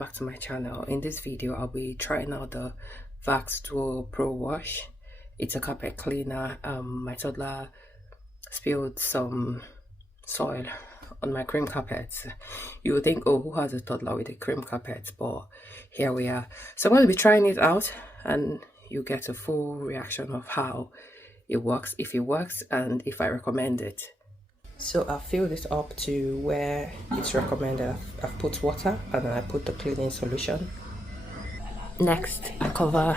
Back to my channel. In this video I'll be trying out the Vax Duo Pro Wash. It's a carpet cleaner. My toddler spilled some soil on my cream carpets. You would think, oh, who has a toddler with a cream carpet? But here we are. So I'm going to be trying it out and you get a full reaction of how it works, if it works, and if I recommend it. So I've filled it up to where it's recommended. I've put water and then I put the cleaning solution. Next, I cover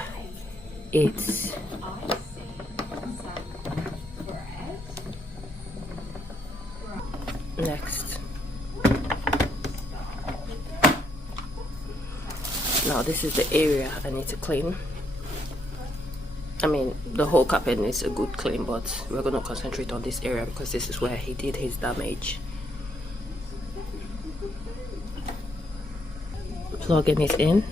it. Next. Now this is the area I need to clean. I mean, the whole carpet needs a good clean, but we're going to concentrate on this area because this is where he did his damage. Plugging it in.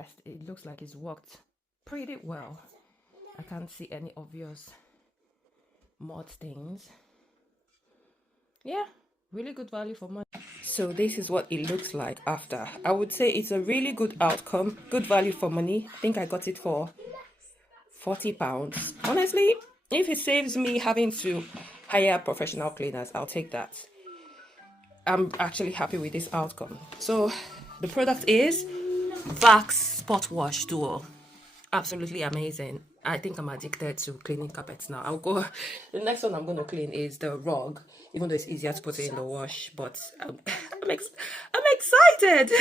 impressed. It looks like it's worked pretty well. I can't see any obvious mud stains. Yeah, really good value for money. So this is what it looks like after. I would say it's a really good outcome, good value for money. I think I got it for £40. Honestly, if it saves me having to hire professional cleaners, I'll take that. I'm actually happy with this outcome. So the product is Vax Spot Wash Duo. Absolutely amazing. I think I'm addicted to cleaning carpets now. The next one I'm going to clean is the rug, even though it's easier to put it in the wash, but I'm excited.